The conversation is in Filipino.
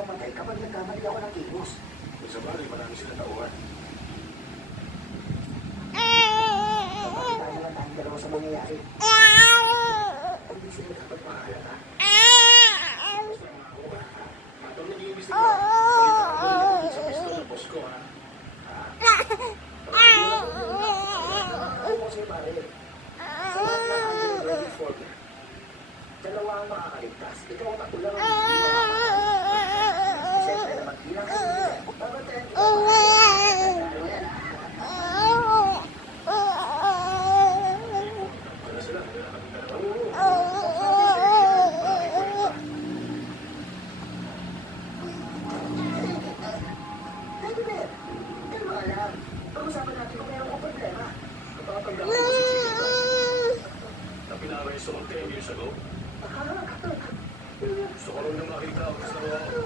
mapamatay kapag nagkamali ako ng kilos. Kung sa bagay, marami sila tauhan. Kapag tayo lang tayong dalawa sa mangyayari. Hindi sila dapat mahalata. Basta mga ako, ha? Matang nag-iimbestiga. Balita ko rin sa pistol ng boss ko, ha? Ano ko sa'yo, pare? Sa lahat ng handling ready for me. Dalawa ang makakaligtas. Ikaw ang ako lang ang hindi makakaligtas. Siyempre naman bilang kaibigan. Dapat tayo Ano sila? Wala kami dalawa. Teddy Bear, kalma ka lang. Pag-usapan natin kung meron kang problema. Natatanda ko si Chiquita na pinareso ko 10 years ago. Gusto ko rin na makita ang asawa ko.